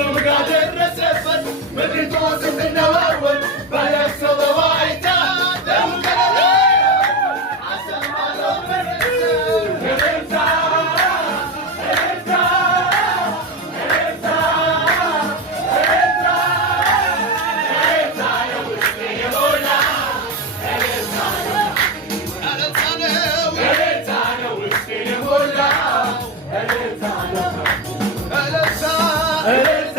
ሁሉም ጋር ደረሰበት ምድሪቱ ስትነዋወጥ በለቅሶ በዋይታ ደሙ ቀለለ አሰማለው እልልታ እልልታ እልልታ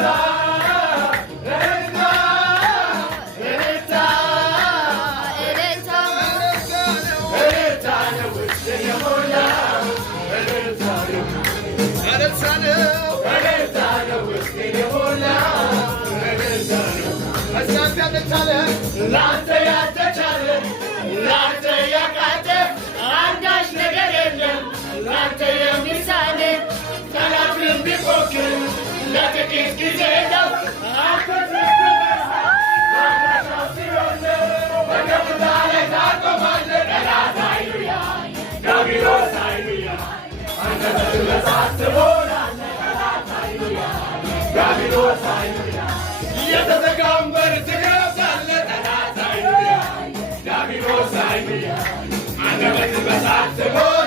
እልልታ እልልታ የውስጤ የሞላ እልልታ ነው ውስጤ የሞላ እልልታ ነው ላንተ ያልተቻለ ላንተ ያቃተ አንዳች ነገር የለም ላንተ የሚሳነ ጠላትን ቢፎክር ለጥቂት ጊዜ ነው አንተ በከፍታ ላይ ታቆማለህ ጠላት ሃሌሉያ ዲያብሎስ ሃሌሉያ አንተ በእሳት ትሆናለህ ጠላት ሃሌሉያ ዲያብሎስ ሃሌሉያ የተዘጋውን በር ትከፍታለህ ጠላት ሃሌሉያ ዲያብሎስ ሃሌሉያ አንተ በእሳት ትሆናለህ